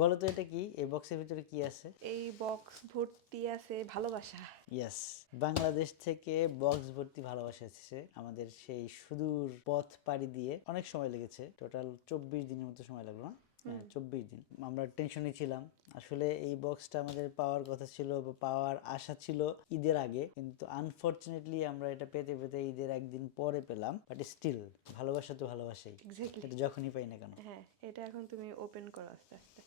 বলো তো এটা কি? এই বক্সের ভিতরে কি আছে? এই বক্স ভর্তি আছে ভালোবাসা। ইয়েস বাংলাদেশ থেকে বক্স ভর্তি ভালোবাসা এসেছে আমাদের সেই সুদূর পথ পাড়ি দিয়ে। অনেক সময় লেগেছে। টোটাল চব্বিশ দিনের মতো সময় লাগল না? চব্বিশ দিন। আমরা টেনশনে ছিলাম। আসলে এই বক্সটা আমাদের পাওয়ার কথা ছিল বা পাওয়ার আশা ছিল ঈদের আগে। কিন্তু আনফর্চুনেটলি আমরা এটা পেতে পেতে ঈদের একদিন পরে পেলাম। বাট স্টিল ভালোবাসা তো ভালোবাসাই। এটা যখনই পাই না কেন। হ্যাঁ এটা এখন তুমি ওপেন করো আস্তে আস্তে।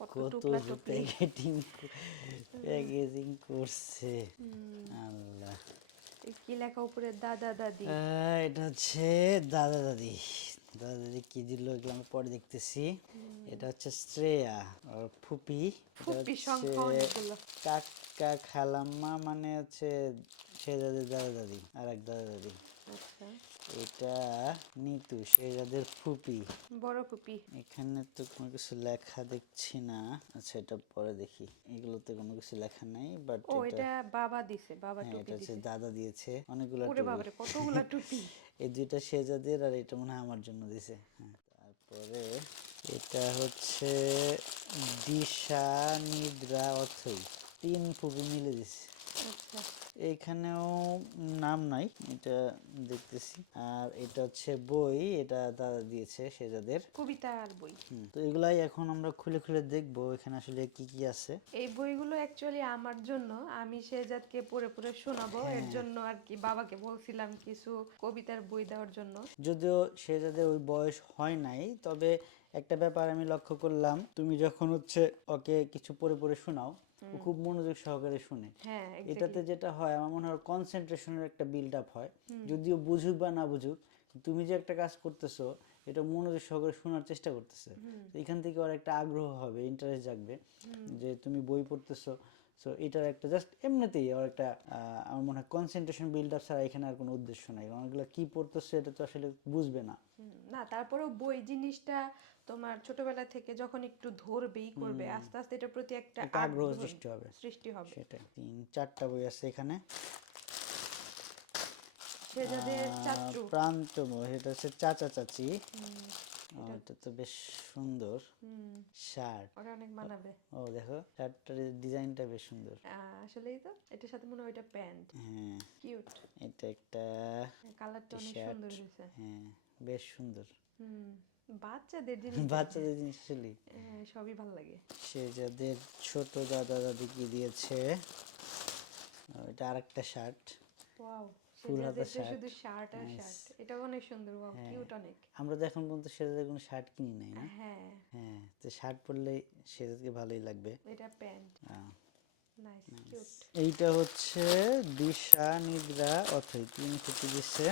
কত টুকরি প্যাকেজিং করছে। কি লেখা উপরে? দাদা দাদি। এটা হচ্ছে দাদা দাদি। দাদা দাদি কি দিল এগুলো আমি পরে দেখতেছি। এটা হচ্ছে শ্রেয়া আর ফুপি। ফুপি। কাকা খালাম্মা মানে হচ্ছে সে দাদি দাদা দাদি। আর এক দাদা দাদি। এটা নিতু সে যাদের ফুপি। বড় ফুপি। এখানে তো কোনো কিছু লেখা দেখছি না। আচ্ছা এটা পরে দেখি। এগুলোতে কোনো কিছু লেখা নাই বাট ও এটা বাবা দিছে বাবা হ্যাঁ টুপি এটা হচ্ছে দাদা দিয়েছে অনেকগুলো টুপি। বাবারে কতগুলা টুপি। এই দুইটা সেজাদের আর এটা মনে হয় আমার জন্য দিছে। হ্যাঁ তারপরে এটা হচ্ছে দিশা নিদ্রা অথই। তিন ফুপি মিলে দিছে। আচ্ছা। এইখানেও নাম নাই এটা দেখতেছি। আর এটা হচ্ছে বই এটা দাদা দিয়েছে সেজাদের। কবিতা আর বই। তো এগুলাই এখন আমরা খুলে খুলে দেখব এখানে আসলে কি কি আছে। এই বইগুলো অ্যাকচুয়ালি আমার জন্য আমি শেহজাদকে পড়ে পড়ে শোনাবো হ্যাঁ। এর জন্য আর কি বাবাকে বলছিলাম কিছু কবিতার বই দেওয়ার জন্য। যদিও সে যাদের ওই বয়স হয় নাই তবে একটা ব্যাপার আমি লক্ষ্য করলাম তুমি যখন হচ্ছে ওকে কিছু পড়ে পড়ে শোনাও ও খুব মনোযোগ সহকারে শুনে। হ্যাঁ এটাতে যেটা হয় আমার মনে হয় কনসেন্ট্রেশনের একটা বিল্ড আপ হয় যদিও বুঝুক বা না বুঝুক তুমি যে একটা কাজ করতেছো এটা মনোযোগ সহকারে শোনার চেষ্টা করতেছে। এখান থেকে ওর একটা আগ্রহ হবে ইন্টারেস্ট জাগবে যে তুমি বই পড়তেছো। সো এটার একটা জাস্ট এমনিতেই ওর একটা আমার মনে হয় কনসেন্ট্রেশন বিল্ড আপ ছাড়া এখানে আর কোনো উদ্দেশ্য নাই। এগুলো কি পড়তেছো এটা তো আসলে বুঝবে না। না তারপরেও বই জিনিসটা তোমার ছোটবেলা থেকে যখন একটু ধরবেই করবে আস্তে আস্তে এটার প্রতি একটা আগ্রহ সৃষ্টি হবে। সৃষ্টি হবে। সেটাই তিন চারটা বই আছে এখানে। সে যাদের চাচু। প্রান্তময় এটা হচ্ছে চাচা চাচি এটা তো বেশ সুন্দর। শার্ট। ওরা অনেক মানাবে। ও দেখো শার্টটার ডিজাইনটা বেশ সুন্দর। আসলেই তো এটার সাথে মনে হয় ওইটা প্যান্ট। হ্যাঁ। কিউট। এটা একটা কালারটা অনেক সুন্দর হয়েছে। হ্যাঁ বেশ সুন্দর। হুম বাচ্চাদের জিনিস বাচ্চাদের জিনিস আসলে হ্যাঁ, সবই ভালো লাগে। সে যাদের ছোট দাদা দাদিকে দিয়েছে এটা আরেকটা শার্ট। ওয়াও। Full হাতা শার্ট শুধু শার্ট আর শার্ট এটা অনেক সুন্দর ওয়াও কিউট অনেক। আমরা তো এখন পর্যন্ত সেজাদের কোনো শার্ট কিনি নাই না। হ্যাঁ। হ্যাঁ তো শার্ট পরলে সেজাদকে ভালোই লাগবে। এটা প্যান্ট। নাইস কিউট এইটা হচ্ছে দিশা নিদ্রা অথই তিন ফুটি দিচ্ছে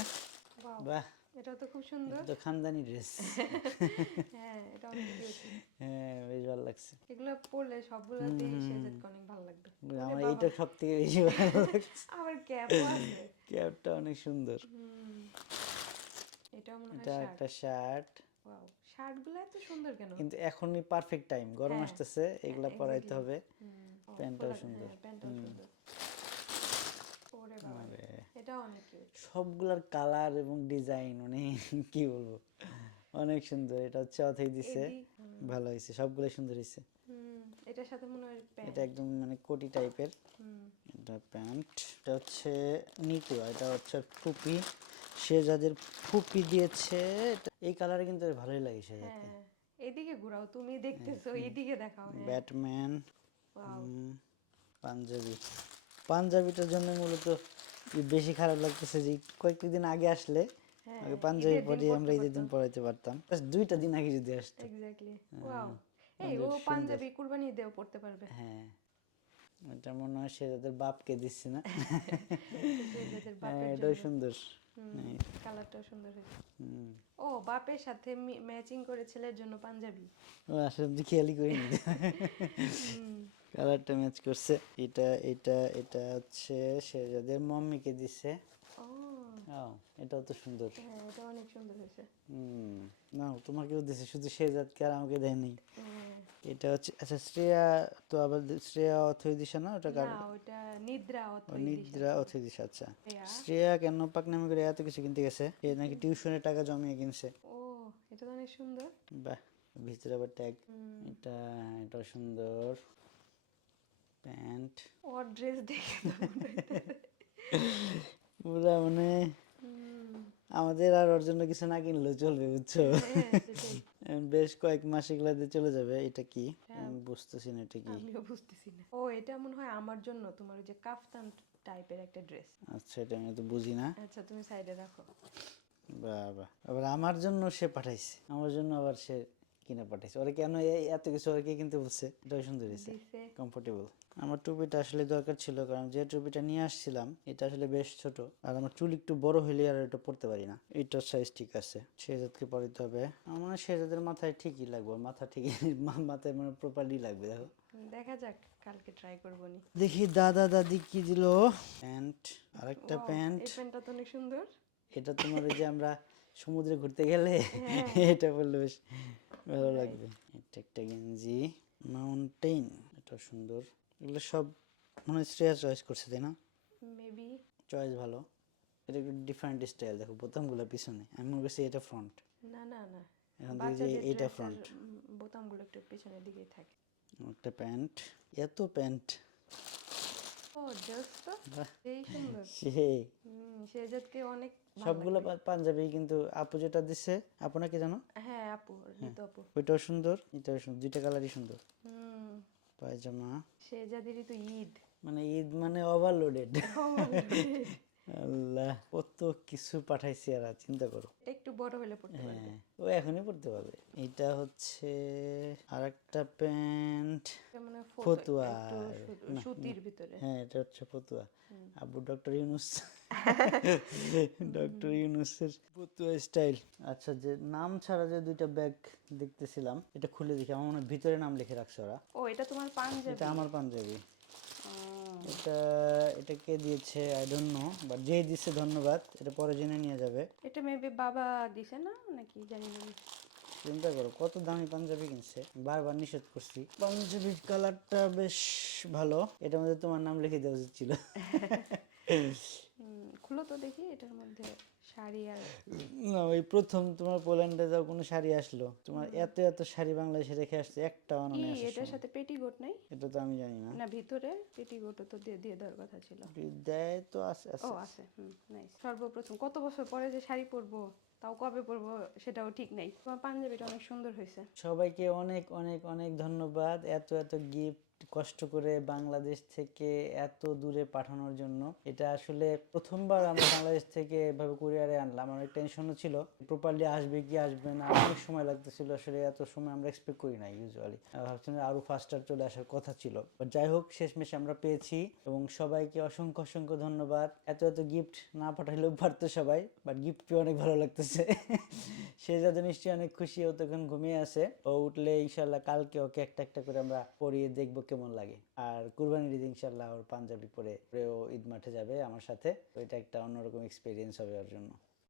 বাহ এটা তো খুব সুন্দর। তো খানদানি ড্রেস হ্যাঁ এটা অনেক কিউট হ্যাঁ বেশ ভালো লাগছে। এগুলো পরলে সবগুলোতেই সেজেদকে অনেক ভালো লাগবে। আমার এইটা সব থেকে বেশি ভালো লাগছে। আবার ক্যাপও আছে। ক্যাপটা অনেক সুন্দর। এটাও মনে হয় এটা একটা শার্ট ওয়াও শার্টগুলো এত সুন্দর কেন? কিন্তু এখনই পারফেক্ট টাইম গরম হ্যাঁ, আসতেছে এগুলা পরাইতে হবে। প্যান্টটাও সুন্দর। হ্যাঁ, প্যান্টটাও সুন্দর। ওরে বাবা। এটাও অনেক সবগুলার কালার এবং ডিজাইন মানে কি বলব? অনেক সুন্দর। এটা হচ্ছে অথই দিছে। ভালো হয়েছে। সবগুলো সুন্দর হয়েছে। এটার সাথে মনে হয় প্যান্ট। এটা একদম মানে কোটি টাইপের। এটা প্যান্ট। এটা হচ্ছে আর এটা হচ্ছে ফুপি সে যাদের ফুপি দিয়েছে এই কালারে কিন্তু ভালোই লাগে সে হ্যাঁ এদিকে ঘোরাও। তুমি দেখতেছো এদিকে দেখাও হ্যাঁ। ব্যাটম্যান। পাঞ্জাবি। পাঞ্জাবিটার জন্য মূলত বেশি খারাপ লাগতেছে যে কয়েকদিন আগে আসলে হ্যাঁ, আগে পাঞ্জাবি দিন পরে আমরা ঈদের দিন পরাইতে পারতাম। দুইটা দিন আগে যদি আসতো। এক্স্যাক্টলি ওয়াও এই ও পাঞ্জাবি কুরবানি দেও পড়তে পারবে। হ্যাঁ এটা মনে হয় সে তাদের বাপকে দিচ্ছে না। হ্যাঁ এটাও সুন্দর। কালারটাও সুন্দর হয়েছে। ও বাপের সাথে ম্যাচিং করে ছেলের জন্য পাঞ্জাবি। ও আসলে আমি খেয়ালই করিনি। কালারটা ম্যাচ করছে। এটা এটা এটা হচ্ছে সে যাদের মম্মিকে দিছে। এটাও তো সুন্দর। হ্যাঁ এটা অনেক সুন্দর হয়েছে। হুম না তোমাকেও দিছে শুধু শেজাদকে আর আমাকে দেয়নি। হ্যাঁ। এটা হচ্ছে আচ্ছা শ্রেয়া তো আবার শ্রেয়া অথই দিশা না? ওটা কার? ওটা নিদ্রা ও, অথই নিদ্রা অথই দিশা আচ্ছা। শ্রেয়া। কেন পাকনামি করে এত কিছু কিনতে গেছে? এ নাকি টিউশনের টাকা জমিয়ে কিনছে। ও এটা তো অনেক সুন্দর। বাহ ভিতরে আবার ট্যাগ এটা এটা সুন্দর। প্যান্ট। ওর ড্রেস দেখে তো মনে আমাদের আর ওর জন্য কিছু না কিনলেও চলবে বুঝছ? হ্যাঁ, বেশ কয়েক মাস এগুলা দিয়ে চলে যাবে এটা কি? আমি বুঝতেছি না এটা কি। আমিও বুঝতেছি না। ও এটা মনে হয় আমার জন্য তোমার ওই যে কাফতান টাইপের একটা ড্রেস। আচ্ছা এটা আমি তো বুঝি না। আচ্ছা তুমি সাইডে রাখো। বাবা আবার আমার জন্য সে পাঠাইছে আমার জন্য আবার সে কিনে পাঠাইছে। ওরা কেন এত কিছু ওরা কিনতে বলছে? এটাও সুন্দর হয়েছে। কমফোর্টেবল আমার টুপিটা আসলে দরকার ছিল কারণ যে টুপিটা নিয়ে আসছিলাম এটা আসলে বেশ ছোট। আর আমার চুল একটু বড় হইলে আর এটা পরতে পারি না। এইটার সাইজ ঠিক আছে। শেজাদকে পরাইতে হবে। আমার শেজাদের মাথায় ঠিকই লাগবে। মাথা ঠিকই মাথায় মানে প্রপারলি লাগবে দেখো। দেখা যাক কালকে ট্রাই করব নি। দেখি দাদা দাদি কি দিল। প্যান্ট আরেকটা প্যান্ট এই প্যান্টটা তো অনেক সুন্দর। এটা তোমার ওই যে আমরা সমুদ্রে ঘুরতে গেলে এটা পরলে বেশ ভালো লাগবে। এটা একটা গেঞ্জি মাউন্টেন এটা সুন্দর। এগুলো সব মনে হয় শ্রেয়া চয়েস করছে তাই না? মেবি চয়েস ভালো। এটা একটু ডিফারেন্ট স্টাইল দেখো বোতামগুলো পিছনে। আমি মনে করছি এটা ফ্রন্ট না না না। এখন দেখি যে ড্রেসের ফ্রন্ট বোতামগুলো একটু পিছনের দিকেই থাকে। একটা প্যান্ট। এত প্যান্ট। ও ড্রেস তো? সুন্দর। সে হুম অনেক ভালো সবগুলো পাঞ্জাবি কিন্তু আপু যেটা দিচ্ছে আপু নাকি জানো? হ্যাঁ আপু ঋতু আপু। ওইটাও সুন্দর এটাও সুন্দর দুইটা কালারই সুন্দর। হুম। পায়জামা। তো ঈদ। মানে ঈদ মানে ওভারলোডেড আল্লাহ কত কিছু পাঠাইছি আর চিন্তা করো। এটা একটু বড় হলে পড়তে পারবে। হ্যাঁ ও এখনই পড়তে পারবে। এটা হচ্ছে আরেকটা প্যান্ট ফতুয়া সুতির ভিতরে। হ্যাঁ এটা হচ্ছে ফতুয়া। আবু ডক্টর ইউনুস। ডক্টর ইউনুসের ফতুয়া স্টাইল। আচ্ছা যে নাম ছাড়া যে দুইটা ব্যাগ দেখতেছিলাম এটা খুলে দেখি। আমার মনে হয় ভিতরে নাম লিখে রাখছে ওরা। ও এটা তোমার পাঞ্জাবি? এটা আমার পাঞ্জাবি। এটা এটা কে দিয়েছে আই ডোন্ট নো বাট যে দিচ্ছে ধন্যবাদ এটা পরে জেনে নিয়ে যাবে। এটা মেবি বাবা দিছে না নাকি জানি না। চিন্তা করো কত দামি পাঞ্জাবি কিনছে বারবার নিষেধ করছি। পাঞ্জাবির কালারটা বেশ ভালো এটার মধ্যে তোমার নাম লিখে দেওয়া উচিত ছিল। খুলো তো দেখি এটার মধ্যে শাড়ি আর না ওই প্রথম তোমার পোল্যান্ডে যাও কোনো শাড়ি আসলো? তোমার এত এত শাড়ি বাংলাদেশে রেখে আসছে একটা কি অননে আসে এটার সাথে পেটিকোট নাই? এটা তো আমি জানি না। না ভিতরে পেটিকোটও তো দিয়ে দিয়ে দেওয়ার কথা ছিল। দেয় তো আছে। ও আছে আছে হুম নাইস সর্বপ্রথম কত বছর পরে যে শাড়ি পরবো তাও কবে পরবো সেটাও ঠিক নাই। তোমার পাঞ্জাবিটা অনেক সুন্দর হয়েছে। সবাইকে অনেক অনেক অনেক ধন্যবাদ এত এত গিফট কষ্ট করে বাংলাদেশ থেকে এত দূরে পাঠানোর জন্য। এটা আসলে প্রথমবার আমরা বাংলাদেশ থেকে এভাবে কুরিয়ারে আনলাম। অনেক টেনশনও ছিল। প্রপারলি আসবে কি আসবে না, অনেক সময় লাগতেছিল। আসলে এত সময় আমরা এক্সপেক্ট করি না ইউজুয়ালি ভাবছিলাম আরও ফাস্টার চলে আসার কথা ছিল। যাই হোক, শেষমেশ আমরা পেয়েছি এবং সবাইকে অসংখ্য অসংখ্য ধন্যবাদ। এত এত গিফট না পাঠাইলেও পারতো সবাই বাট গিফট পেয়ে অনেক ভালো লাগতেছে। সে যাতে নিশ্চয়ই অনেক খুশি ও তখন ঘুমিয়ে আছে। ও উঠলে ইনশাল্লাহ কালকে ওকে একটা একটা করে আমরা পরিয়ে দেখব কেমন লাগে? আর কুরবানির ঈদ ইনশাল্লাহ ওর পাঞ্জাবি পরে ও ঈদ মাঠে যাবে আমার সাথে। তো এটা একটা অন্যরকম এক্সপিরিয়েন্স হবে ওর জন্য।